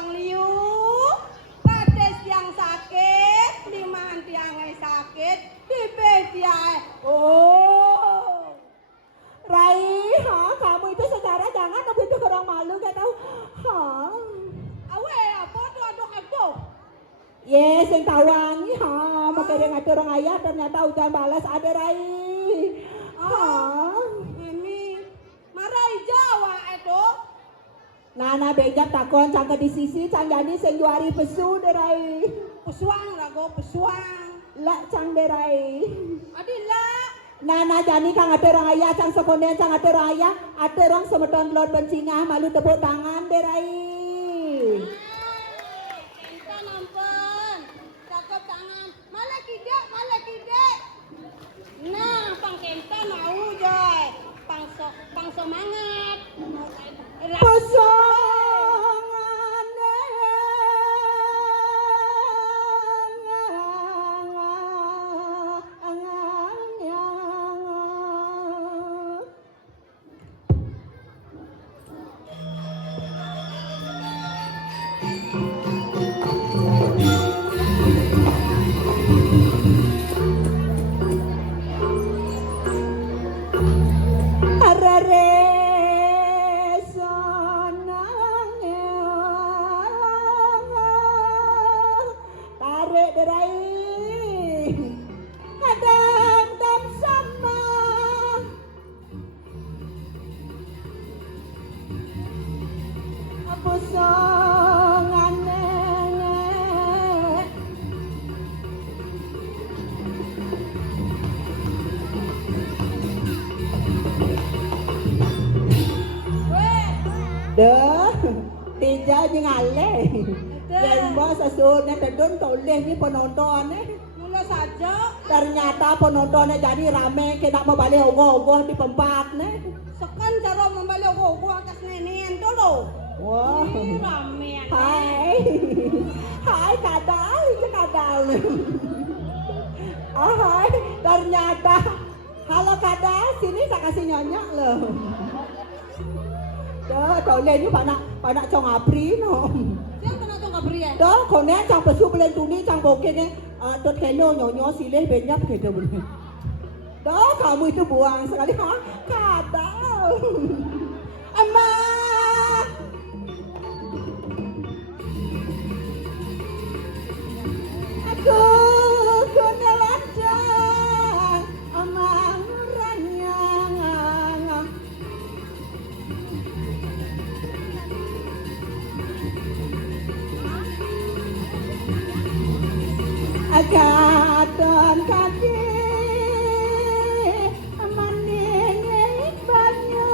wang liu. Kades yang sakit, liman tiang sakit, tipe tiang. Oh. Rai, kamu itu secara jangan begitu kurang malu gak tahu. Awe apa tuh aduh. Yes, yang tawangi maka dia ngatur orang ayah ternyata hujan balas ada Rai. Ini marai Jawa itu. Nana bejak takon cangka di sisi cang jadi senjuari pesu derai. Pesuang lago pesuang. Lak cang derai. Adila. Nana jani kang ada orang ayah cang sekonden cang ada orang ayah ada orang semeton telur bencingah malu tepuk tangan derai. Kita nampun. Cakep tangan. Malah kide. Nah, pang kenta mau joy. Pang semangat. Pasangan Tija nyingale. Yang bos asurnya tedon toleh ni penontonnya. Mula saja. Ternyata penontonnya jadi rame kena mau balik ogoh-ogoh di tempatnya. Sekan cara membalik ogoh atas nenen dulu. Wah. Rame. Hai kadal. Hai, ternyata. Halo kadal, sini tak kasih nyonya loh. Toleh ni panak cong apri no. Siapa nak cong apri ya? Đó, còn nè trong bờ suốt lên tuni trong bầu kia nè, tôi thấy nhỏ xí lên bên nhấp kìa đâu. Đó, kamu itu buang sekali kadal. Amma. Aku nelanjang amang ranyang. Agaton kaki maning banyu.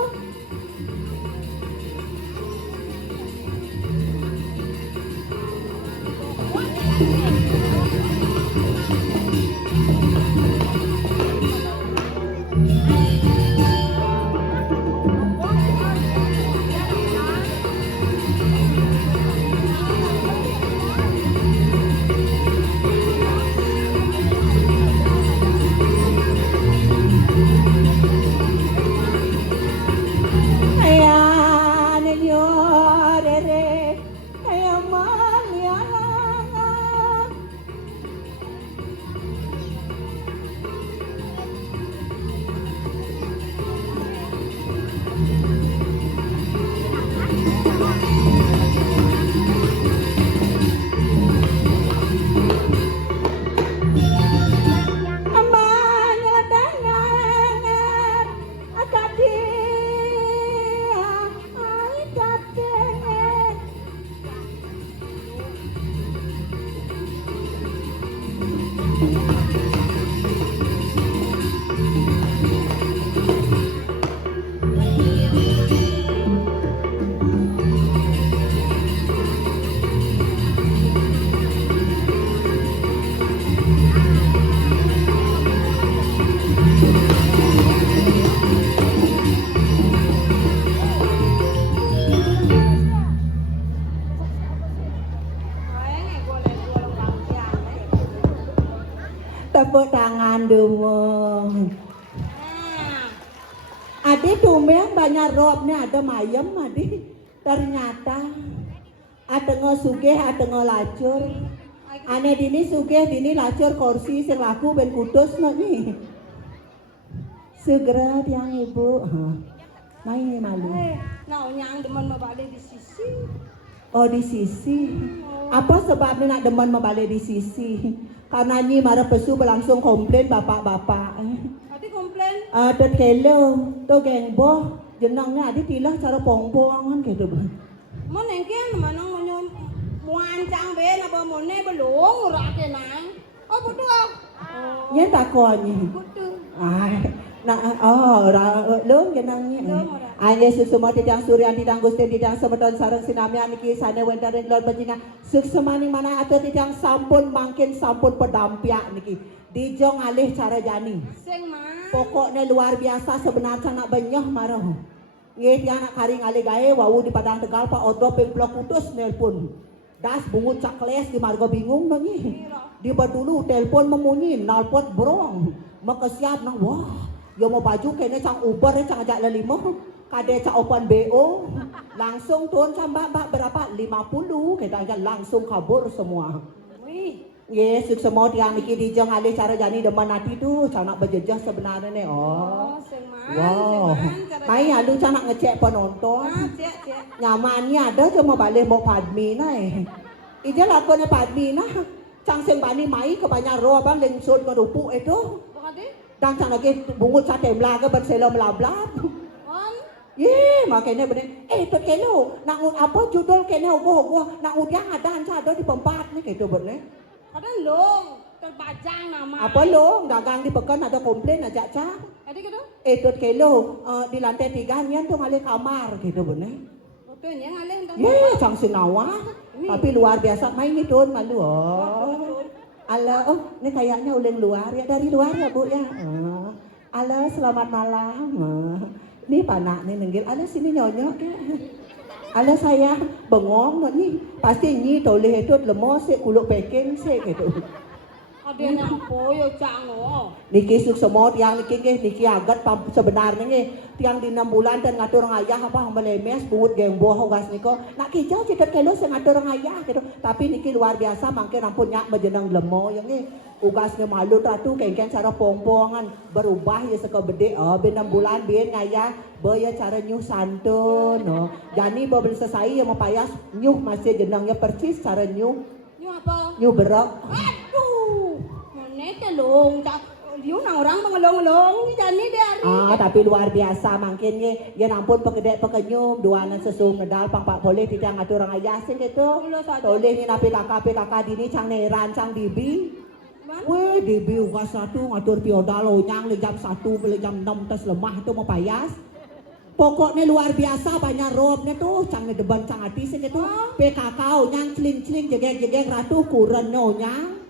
Tepuk tangan dulu. Adik tumben banyak robnya ada mayem adik. Ternyata Atengah sugih atengah lacur. Ane dini sugih dini lacur kursi sing laku ben kudus no ni. Segera tiang ibu. Main malu. Nah, nyang demen membalik di sisi. Oh di sisi. Apa sebabnya nak demen membalik di sisi? Karena ni marah pesu berlangsung komplain bapak-bapak. Tadi komplain. Tet kelo, to geng boh. Jenangnya adi tilah cara pong-pongan gitu bang. Mana yang mana ngonyom muancang ben apa mone belum rake nang. Oh betul. Nya takonnya. Betul. Lom jenangnya. Anya susuma titang suryan titang gusti titang semeton sareng sinami aniki sane wentaren lor bajingan suksemaning mana atau titang sampun mangkin sampun pedampiak niki. Dijong alih cara jani. Sing mah. Pokoknya luar biasa sebenarnya nak banyak marah. Nggih tiang nak karing alih gawe wau di Padang Tegal Pak Odo pemplok putus nelpon. Das bungut cakles di marga bingung nang di badulu telepon memunyi nalpot brong. Maka siap nang wah. Yo mau baju kene cang Uber cang ajak lelimo. Kade cak open BO. Langsung tuan sama mbak berapa 50 kita aja langsung kabur semua. Wih. Yes, semua tiang niki dijeng alih cara jani deman hati tu canak berjejah sebenarnya ni. Oh. Sing man. Wow. Mai alu canak ngecek penonton. Cek. Nyamannya ada cuma balik mau padmi nai. Ija lakonnya padmi nah. Cang sing bani mai kebanyak roh bang lengsut ngerupu itu. Bakade? Dan cang lagi bungut sate melaga berselo melablab. Ye, makanya bener. Tu keno nak apa judul keno go nak udiang ada ada di tempat ni gitu bener. Kadang long terbajang nama. Apa lo? Dagang di pekan ada komplain aja cah. Ada gitu? Itu kelo di lantai 3 nian tuh ngalih kamar gitu bener. Betul ya ngalih entah. Ye, cang sinawa. Tapi luar biasa main itu malu. Oh. Ala, ini kayaknya uleng luar ya dari luar ya bu ya. Ala, selamat malam. Ini panak nih nenggil. Ala sini nyonyok ya. Ala saya bengong nih. Pasti nyi toleh itu lemo sih kuluk peking sih gitu. Ada yang apa ya cango? Niki semua tiang niki agak sebenarnya nih tiang di 6 bulan dan ngatur ngayah apa melemes bungut gemboh gas niko. Nak kijau cetet kelo sing ngatur ngayah gitu. Tapi niki luar biasa mangke rampun nyak bejenang lemo yang nih. Ugasnya malu ratu kengkeng cara pongpongan berubah ya seka bede ben 6 bulan bien ngayah ya cara nyuh santun no. Jani bobel selesai ya mapayas nyuh masih jenangnya percis cara nyuh. Nyuh apa? Nyuh berok. Aduh. Mana telung dia orang mengelong-elong jani dari. Tapi luar biasa mangkinnya ya nampun pegedek pekenyum duanan sesung ngedal pang pak boleh tidak ngatur orang ayah sing gitu. Toleh ni napi kakak dini cang neran cang dibi. Weh dibi ugas satu ngatur piodal onyang le jam 1 le jam 6 tes lemah tu mau payas. Pokoknya luar biasa banyak robnya tuh cang deban cang hati sing gitu. PKK onyang celing-celing jegek-jegek ratu kuren onyang.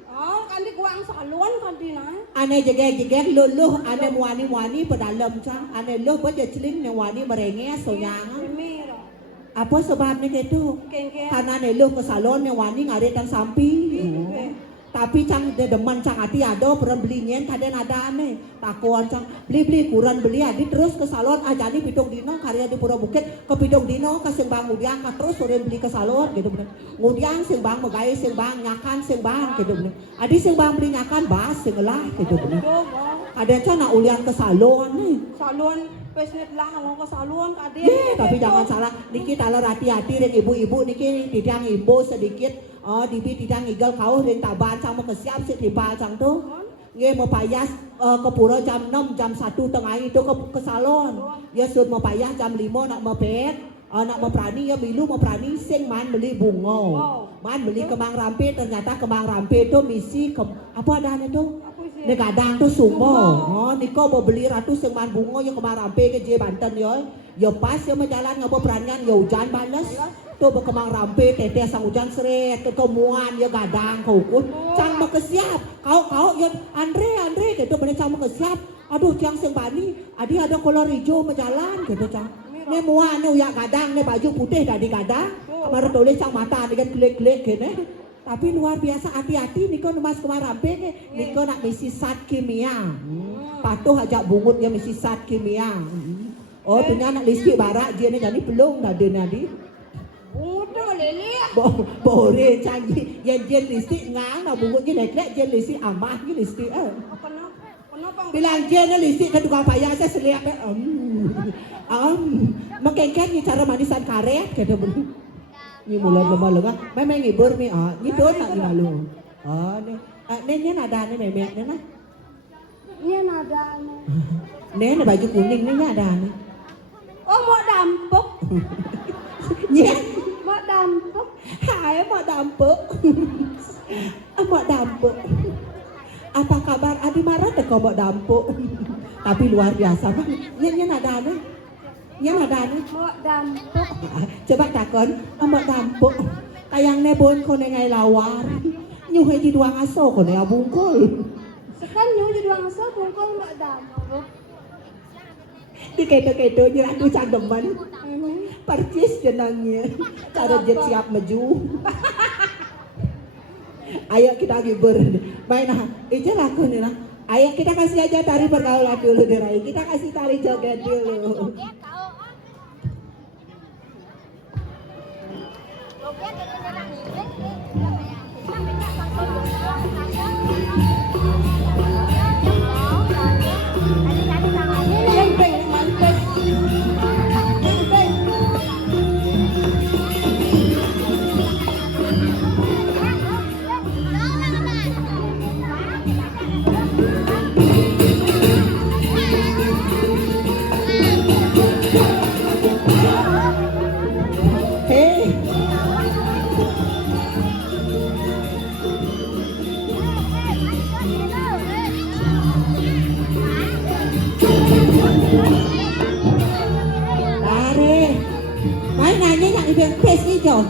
Kan di kuang salon kan di na. Ane jegek luluh ane muani pedalam cang ane luh buat celing ne wani merenges onyang. Apa sebabnya gitu? Karena ane luh ke salon ne wani ngaretan sampi. Tapi cang deman cang hati ada pernah belinya kaden ada aneh takuan cang beli kurang beli adi terus ke salon aja nih pitung dino karya di Pura Bukit ke pitung dino ke sembang ngudiang ke terus sore beli ke salon gitu bener ngudiang sembang megay sembang nyakan sembang gitu bener adi sembang beli nyakan bas sengelah gitu bener ada cang nak ulian ke salon nih salon pesnet lah mau ke salon kade tapi jangan salah niki talar hati-hati dengan ibu-ibu niki tidak ibu sedikit dibi tidak ngigel kau ring taban cang mau kesiap sih tiba cang tuh nge mau payas ke pura jam 6 jam 1 tengah itu ke salon ya sudah mau payas jam 5 nak mau pet nak mau prani ya milu mau prani sing man beli bunga man beli kembang rampe ternyata kembang rampe itu misi apa adanya tuh negadang tuh sumo niko mau beli ratu sing man bunga ya kembang rampe ke je Banten ya pas ya mau jalan ngapa peranian ya hujan balas tuh berkembang rampe teteh sang hujan seret tuh muan ya gadang kau kun cang mau kesiap kau ya Andre gitu bener cang mau kesiap aduh cang sing bani adi ada kolor hijau menjalan gitu cang ne muan ne ya gadang ne baju putih dari gadang kemarin tulis cang mata dengan gelek-gelek gini tapi luar biasa hati-hati niko mas kembang rampe niko nak misi sat kimia patuh ajak bungut ya misi sat kimia punya anak listrik barak dia ni jadi belum dah dia nadi Udah lele Boleh canggih. Yang listrik ngang nak bungut je neklek jen listrik amah je listrik. Kenapa? Bilang jen listrik ke tukang payah saya seliak. Makengket ni cara manisan karet kata beli. Ni mulut lemah lengah. Memang ngibur ni ni don nak ni malu. Ni ada ni memek ni nah. Iya nada. Ni baju kuning ni ada ni. Oh mau dampuk. Ni Mau dampuk. hai mau dampuk. Mau dampuk. Apa kabar Adi marah deh kau mau dampuk. Tapi luar biasa bang. Ni ada ni. Ni ada ni. Mau dampuk. Coba takon, mau dampuk. Tayang nebon kau nengai lawar. Nyuhe di duang aso kau nengai bungkul. Sekarang nyu jadi orang asal bungkul mau dampuk. Di kedo-kedo nyerah tu canggeman. Percis jenangnya. Cara jet siap maju. Ayo kita gibur. Baik nah, itu laku nih nah. Ayo kita kasih aja tari pergaulan dulu Derai. Kita kasih tari joget dulu. Pes ni jom.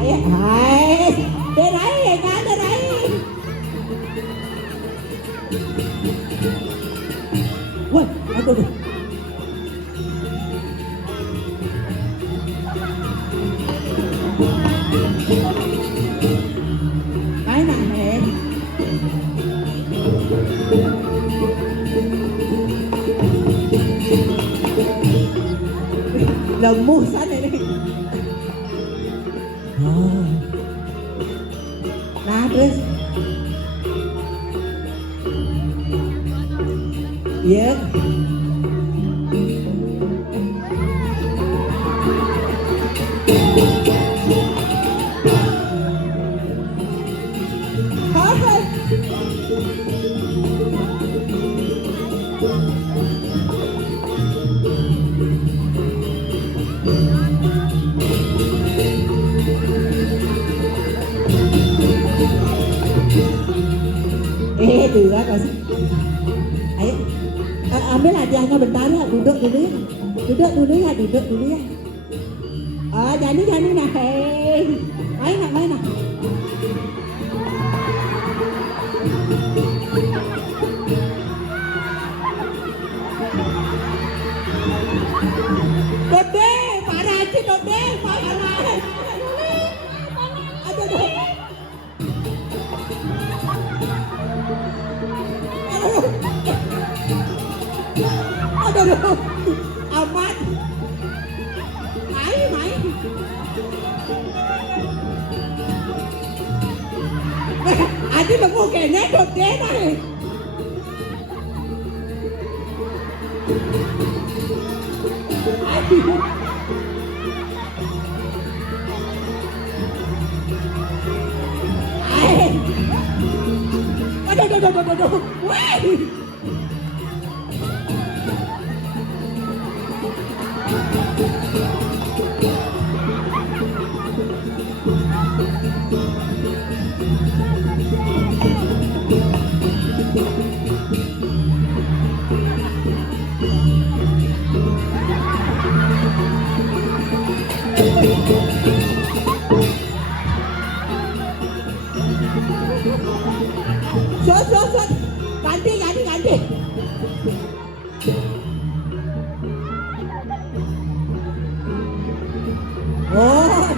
Ayo, hai. Derai, kan derai. Wah, aduh. Lemuh sana ni. Nah terus. Ya. Được rồi. Ayo. Ambil hadiahnya bentar ya, duduk dulu ya. Duduk dulu ya. Jadi nah, hei. Main nak. Dode, parah sih Dode, parah. Aduh. Aduh, amat. Mai. Adi lagu kayaknya Dode nih. Aduh. Wah. Sot. Ganti. Oh.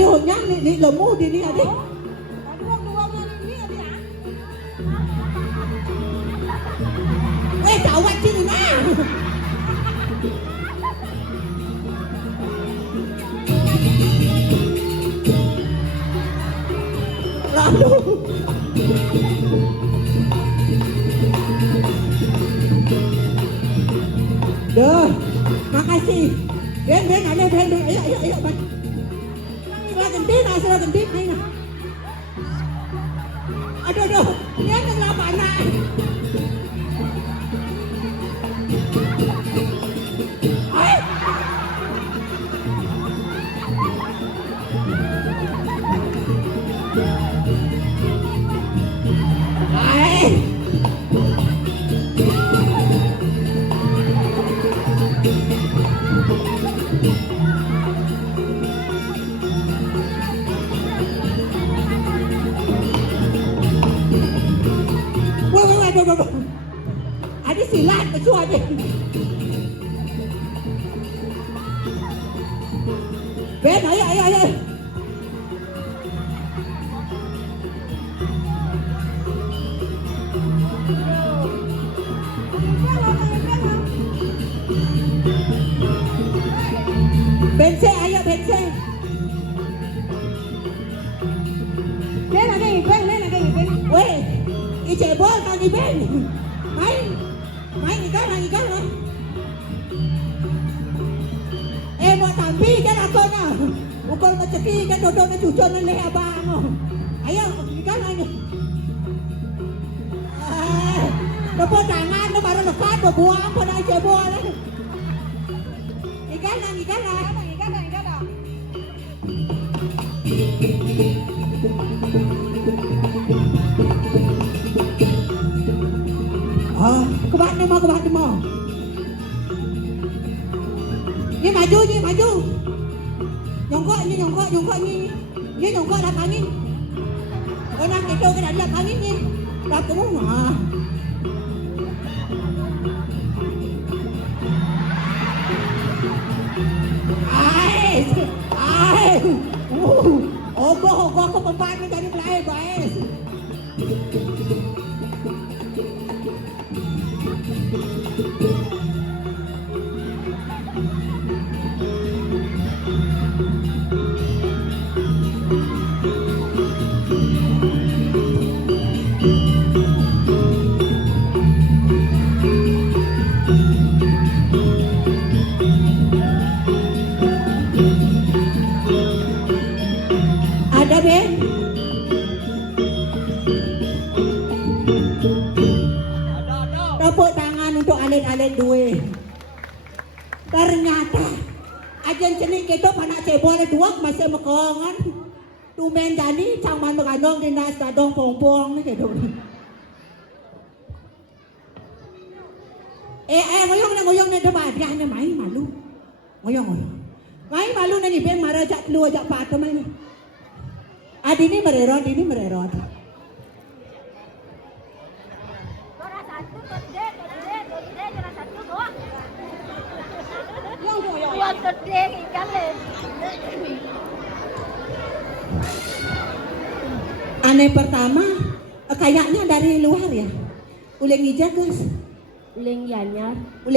Adi honyang ni lemu di ni adi. Dua-duanya ini adi ya. Jawab sini nah. Lalu. Duh, makasih. Ben, ayo, ayo, Ben. Serah gentit, nih nah. Aduh, ini kenapa anak? Ada silat kecu aja. Ben, ayo. Bense, ayo bense. Ben ada iben. Weh, icebol kang iben. Main ikan lah. Mau tampi kan aku na. Ukol macaki kan dodol na cucon na leha abang. Ayo, ikan ayo. Lepo tangan na baru lekat buang pa na icebol. Ikan lah. Kebat ni mau. Ni maju. Nyongkok ni. Ni nyongkok dah angin. Orang kita kena lihat angin ni. Dah temu. Ai. Ogoh aku pempat ni jadi belai baes. Ada Ben? Tepuk tangan untuk alit-alit duit. Ternyata ajen cenik kita panak cebol dua masih mekongan. Tumen jadi cangman mengandung di nas tadong pong-pong ni gitu. Ngoyong ni debat dia ni main malu. Ngoyong. Main malu ni Ben marah jak lu jak pat main. Adi ni mererot. Aneh pertama, kayaknya dari luar ya. Uleng hijau guys. Uleng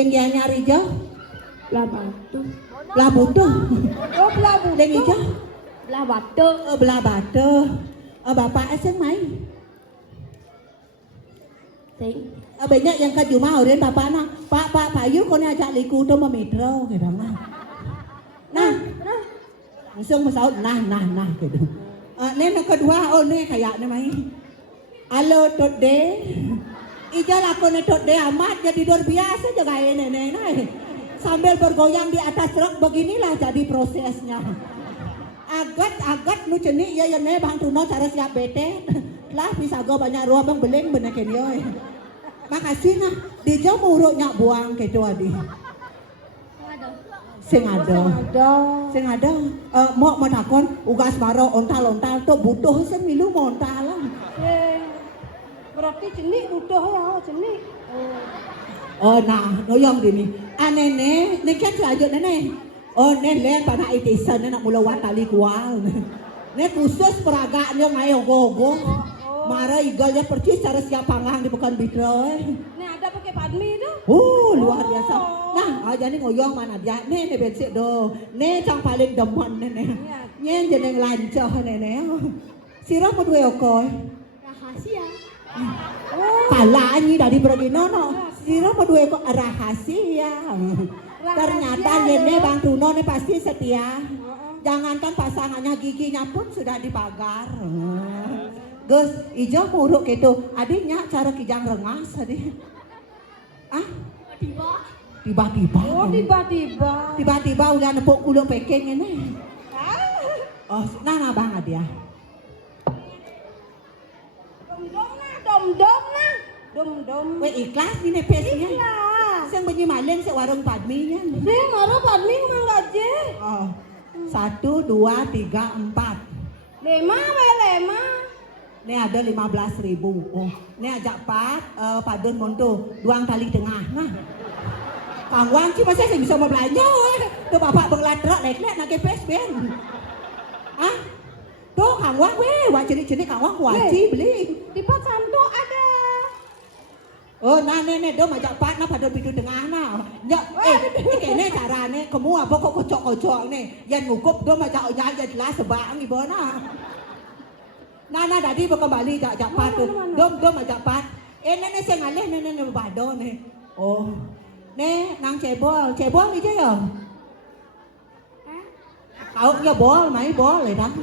Yanyar hijau. Belah butuh. Uleng hijau. Belah batu. Bapak asing main. Banyak yang ke rumah orang bapak nak. Pak Yu kau ni ajak liku tu metro gitu nah. Langsung masaud nah gitu. Ni yang kedua ni kayak ni main. Halo tode. Ijal aku ni tode amat jadi luar biasa jaga ini. Sambil bergoyang di atas truk beginilah jadi prosesnya. Agat nu cenik ya ne bang tuno cara siap bete. Lah bisa go banyak ruang bang beleng bener kenyo. Makasih nah, di jauh muruknya buang ke adi. Sing ada. Mau takon ugas maro ontal tuh butuh sen milu montalan. Berarti cenik butuh ya, cenik. Nah, ngoyong dini. Aneh nih kan selanjutnya nih. Oh, nen len pada itisan nak mula watali kual. Nen khusus peragaannya ngai ogo-ogo. Mara igalnya percis cara siap pangang di pekan bidro. Nih ada pakai padmi tuh. Luar biasa. Nah, aja nih ngoyong mana dia. Nih bensik do. Nih cang paling demen nih. Nyen jeneng lancoh nih. Sira kedua okoy. Rahasia. Pala anyi dari bergino no. Sira kedua kok rahasia. Ternyata Yene Bang Truno nih pasti setia. Jangankan pasangannya giginya pun sudah dipagar. Gus, ijo muruk gitu. Adiknya cara kijang rengas adik. Ah? Tiba-tiba. Oh tiba-tiba. Tiba-tiba udah nepuk kulung peking ini. Oh, nah bang dia. Dom-dom nah. Dom-dom. Weh ikhlas nih nepesnya. Ikhlas. Yang bunyi malin se warung padminya. Deh, ngaro padmi mang gaje. Oh, 1, 2, 3, 4. Lema we lema. Ini ada 15.000. Oh, ini ajak padun monto, duang tali tengah. Nah, Kang Wang sih masih bisa mau belanja. Tuh bapak berladrak lek-lek nak kepes ben. Ah, tuh Kang Wang wah ciri-ciri Kang Wang wajib beli. Tipe santo ada. Oh, nah nenek dong ajak pat nah padun pintu tengah nah. Ya, ini carane kamu apa kok kocok-kocok nih? Yang ngukup dong ajak onya jelas sebang ibu nah. Nah, tadi kembali ajak pat tuh. Dom ajak pat. Nenek saya ngalih nenek bado nih. Oh, nih nang cebol aja ya. Kau ya bol, main bol ya dah.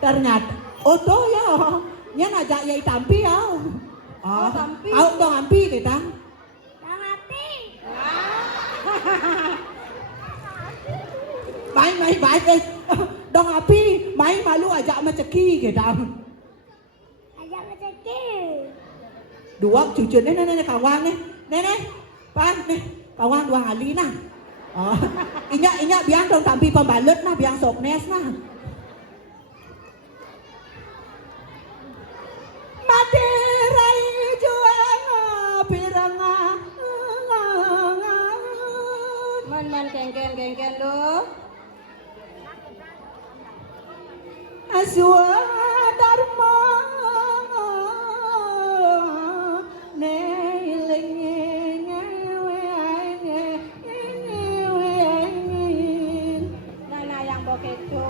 Ternyata, oh tuh ya. Nya ngajak yai tampi ya. Oh, tampi. Kau dong ampi kita. Dong ampi. Main baik. Dong api, main malu ajak sama ceki kita. Ajak sama ceki. Dua cucu nenek Kang Wang nih. Nenek, pan nih. Kang Wang dua kali nah. Oh, inyak biang dong tampi pembalut nah, biang soknes nah. Materai juang piranga. Man gengken lo. Aswa dharma Nana yang begitu.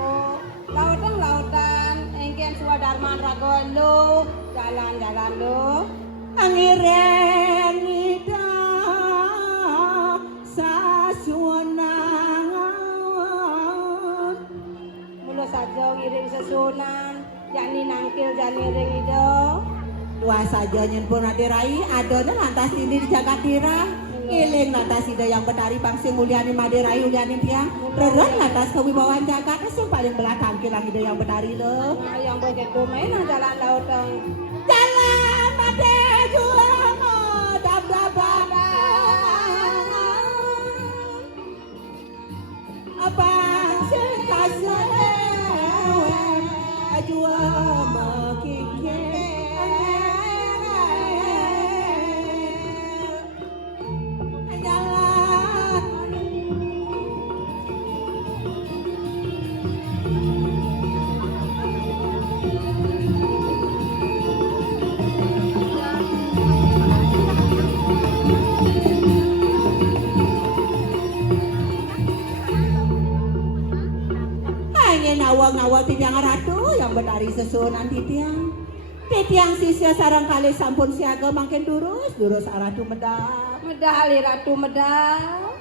Lautan engken swadarman ragolo. Jalan lo. angireng ida sasunan Mula saja ngiring sesunan. Jani nangkil jani ring ido. dua saja nyenpun adirai adona lantas ini di Jagadira iling lantas ida yang betari pangsi mulyani madirai uliani tiang reren lantas kewibawaan jagat yang paling belakang kilang ida yang betari lo Nah yang begitu main jalan lautan. jalan made juang dab-daban apa sekasewen juang makiknya ngawal titiang ratu yang betari sesunan titiang sisya sarang kali sampun siaga makin durus aratu medal Ali ratu medal.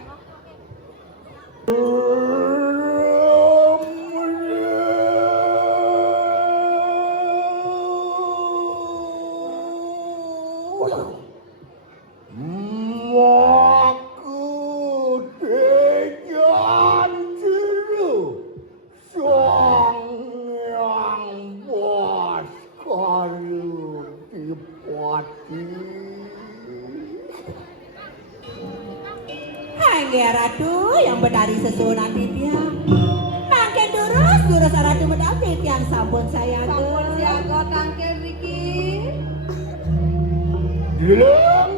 Ratu yang betari sesunan titiang makin durus aratu medal titiang sampun siaga tangkil Riki. Dilang.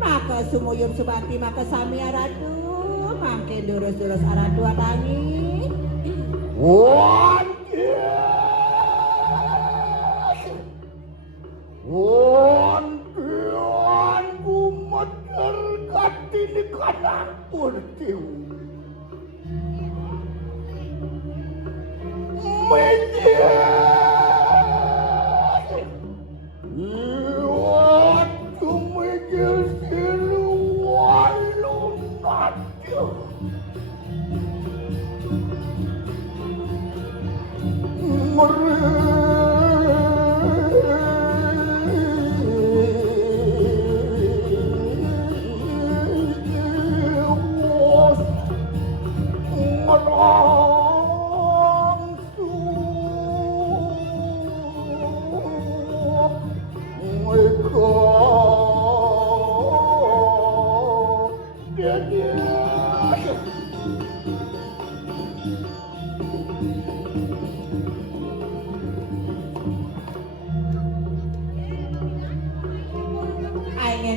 Maka sumuyum subakti maka sami aratu mangke durus-durus aratu atangi. Wonten gumeter katine kanang purtiu.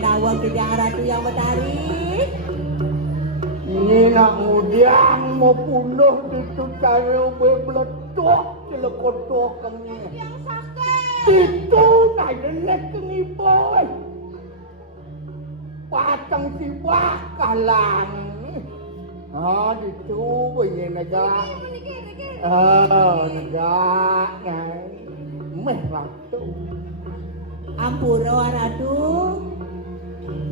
Nawang Kijang Ratu yang Betari. Ini nak mudiang mau punuh itu cara bebletok celekotok kami. Yang sakit. Itu nak jelek kengi boy. Patang si bakalan. Itu begini negak. Negak. Meh ratu. Ampura Ratu.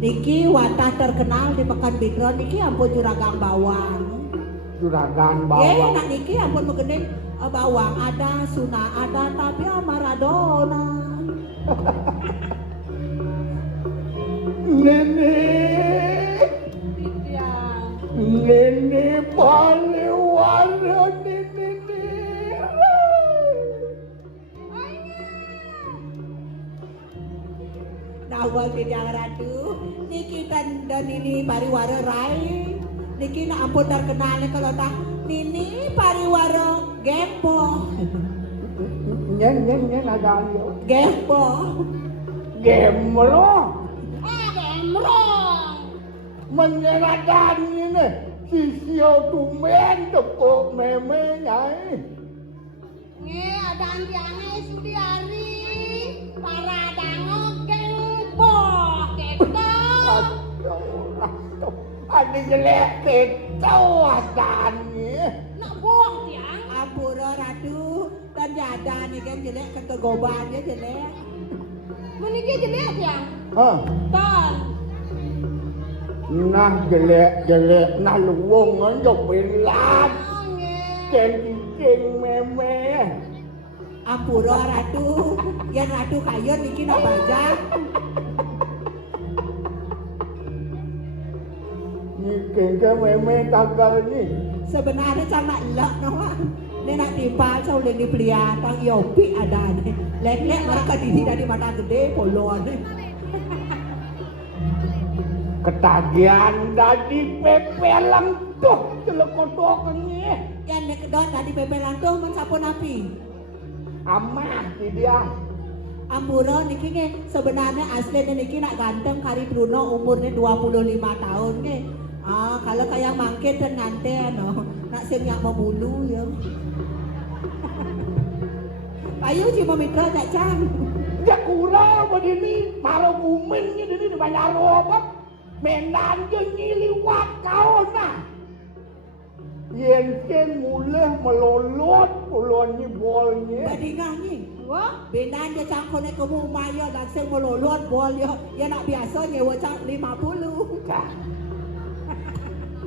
Niki watah terkenal di Pekan Bikron niki ampun juragan bawang. Juragan Ya, bawang. nak niki ampun mengenai bawang ada, Suna ada, tapi Maradona. Nenek. Nenek paling warna nenek. Nawang Kijang Ratu, niki dan ini pariwara rai. Niki nak ampun terkenal kalau tak nini pariwara Gempo. Nyen ada yo. Gempo. Gemro. Gemrong. Menyeradan ini sisio tumen tepuk meme nyai. Nge ada antiange sudiari. Para dangok gengboh kita. Ada jelek kita wadannya. Nak boh tiang. Ampura Ratu dan jada nih kan jelek kegobannya jelek. Meniki jelek tiang. Hah? Ton. Nah jelek nah luwung njo belat. Ceng meme. Ampura Ratu, yang Ratu kayon niki nak bajak. Ni kengke meme tagal ni. Sebenarnya sama elok nama. Ini nak timpal sau leni pelia tang yopi ada nih. Lek-lek mereka diri dari mata gede polon. Ketagihan dari pepelang tuh celekotokannya. Yang nek kedon tadi pepelan tuh mensapun api. Amat dia. Ampura niki nge sebenarnya asli niki nak ganteng kari Bruno umurnya 25 tahun nge. Kalau kayak mangke dan nganten no, nak semyak membulu ya. Ayo cuma mitra jak cang. Ya kurang begini, malu bumennya ini banyak apa? Menan nyiliwat kau nah. Yen mulai melolot pulonnya bolnya. Badingah ni. Wah. Benan dia cang konek kamu maya langsung melolot bol ya. Ya nak biasa nyewa cang 50.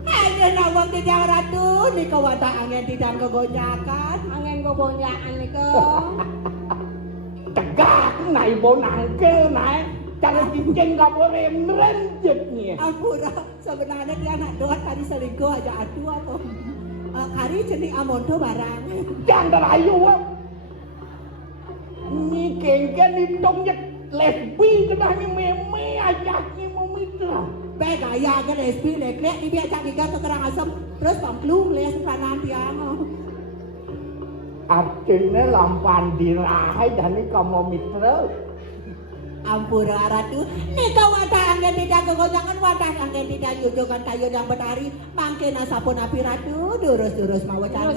Hanya nawang Kijang Ratu ni kawata angin tidak kegonyakan. Angin gobonyakan ni ke. Tegak na ibu nangkel na cara cincin gak boleh merenjetnya. Ampura sebenarnya dia anak doa tadi selingkuh aja aduh apa. Kari jenis amonto barang. Jangan terayu wak. Ini kengken hitungnya lesbi kena ni meme ajaknya mau mitra. Baik gaya kan lesbi lek-lek ni biar cak diga kekerang asam terus pamplung les kanan tiang. Artinya lampan dirahai dan ini kamu mitra. Ampura ratu, nika wadah angin tidak kegonjangan, wadah angin tidak yujukan kayu yang betari, mangkena sapun api ratu, durus-durus mau cana.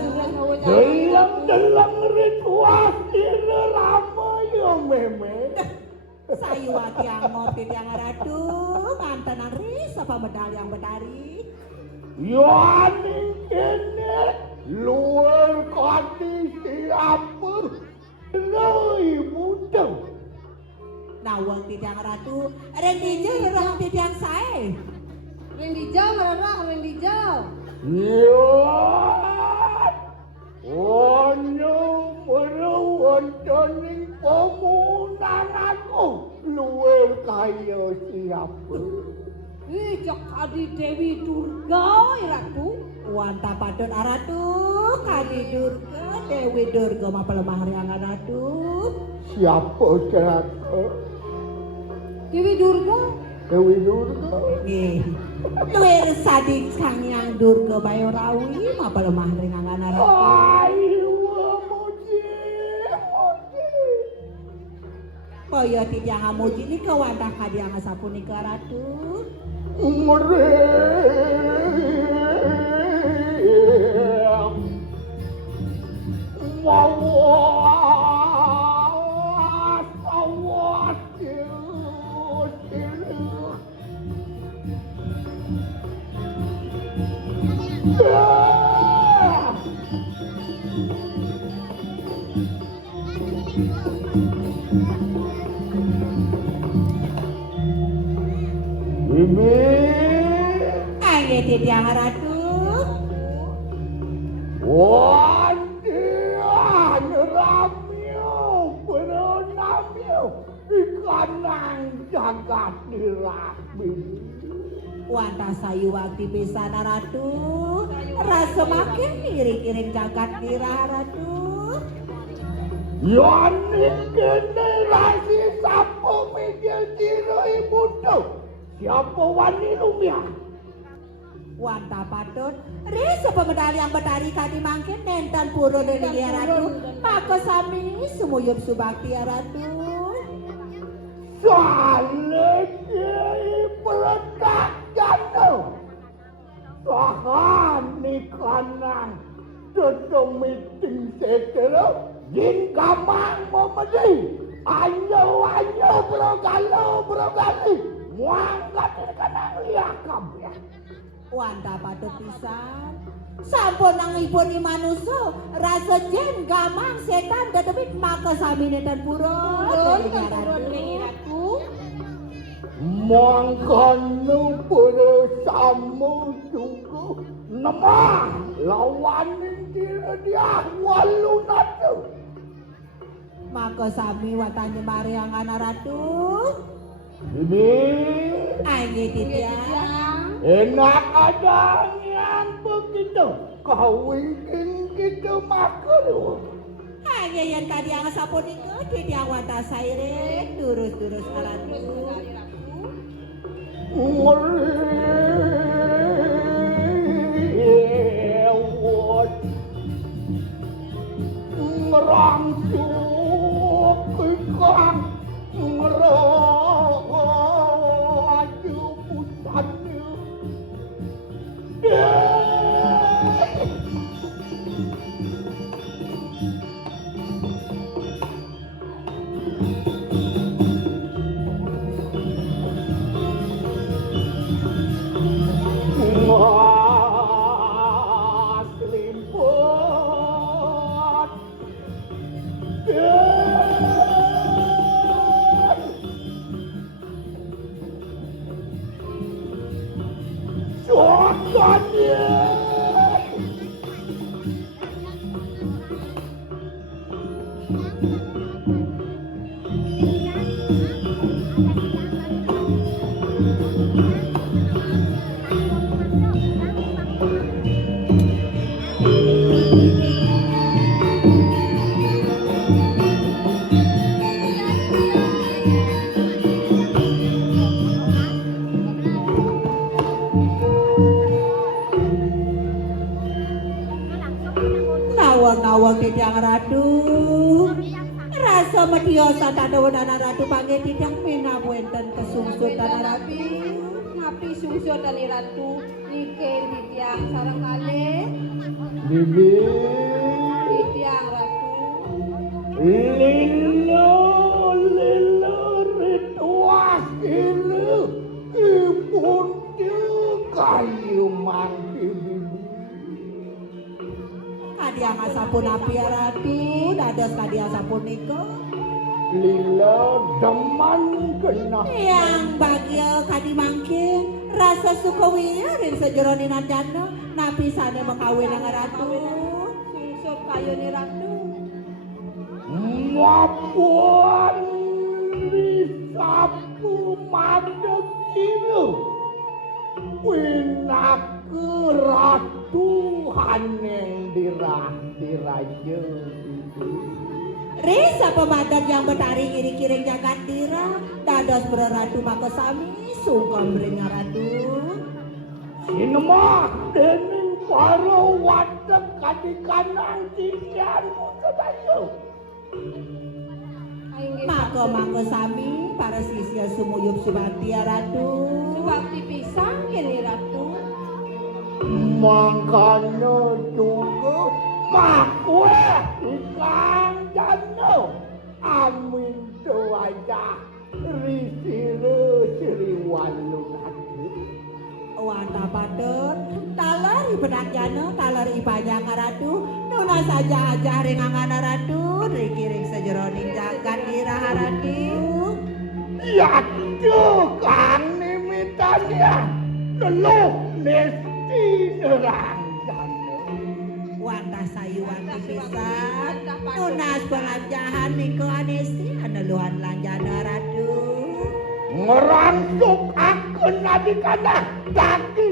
Dalam ritual ini lama ya meme. Sayu waki angor tidak ratu, mantanan ris apa medal yang betari. Yohaning kene luar kati siapa nai muda. Nawang tidak ratu, rendijo rerang tidak sae. Ring dijau ngerarah, ring dijau. Yon, ono merawontoning pemunanganku luar kaya siapa. Cok adi Dewi Durga ratu. Wanta padon aratu, kadi durga, Dewi Durga mapa lemah riangan ratu. Siapa celaka? Dewi Durga. Dewi Durga. Nggih. Luwih sadik Sang Hyang Durga Bayorawi mapa lemah riangan ratu. Ayo muji, muji. Kaya tidak ngamuji ni kawantah kadi ang sapunika ratu. Angge tidak ratu. Wadian ramyo, beronamyo, ikanang jagat dirabi. Wanta sayu wakti pisan ratu. Rasa makin iring-iring jagat dirah ratu. Yaning generasi sapo media jiro ibu tu. Siapa wani lumia? Wanta patut, risa pemedali yang betari kadi mangkin nentan puro dari dia ratu. Maka sami sumuyup subakti ya ratu. Saleh peledak jatuh. Sahan ni kanang. Tutu meeting setelo. Jin kamang memedi. Ayo bro-gali. Muangkat kanang liakam ya. Wanta patut pisan. Sampun ang ibon ni manusia, rasa jen gamang setan dademit maka sami nentan puro dari dia ratu. Mangkanu bersama juga nama lawan dia walu natu. Maka sami watanya mariangan ratu. Ini Angge tidak. enak ada yang begitu. Kawin gitu makhluk. Hanya yang tadi ang sapon itu tidak wata saire durus-durus ratu. Ngeriwat ngerangsuk ikan ngeraju pusatnya. Selimput. Sokannya. Nawang-nawang tidak ratu. Rasa Matiosa tanda wadana ratu panggil tidak mina buenten kesungsut tanda ratu. Ngapi sungsut dan ratu nikel di tiang sarang kali Bibi. di tiang ratu. Lilo rituas ilu ibun kayu mangki bibi. Kadia ngasapun api ya ratu, dados kadia sapun niko. Lilo deman kena. Yang bagia kadi mangkin rasa sukawinya rin sejeronin anjana napi sana makawin dengan ratu. Sungsut kayu ni ratu. Mapuan risapu madeg ilu. Winaku ratu haneng diraja itu. Risa pemadam yang bertaring iri-kiring jagat dira dados berratu maka sami sungkam ring ratu. Sinemah dening para wadeg kadikanan sisianmu sedayo. Maka sami para sisya sumuyup subakti ya ratu. Subakti pisang kini ratu. Mangkana juga makwe ikang jano. Amin doaja risile siriwalun hati. Wanta paten talari benak jana talari ipanya ratu. Nuna saja aja ringangana ratu rikiring sejeroning jagat dira ratu. Ya kang nimitanya neluh nesti nerang jano. Wanta sayu wanti pisan tunas pengajahan niko anesti aneluhan lanjana ratu. Ngerangsuk akan adikana daki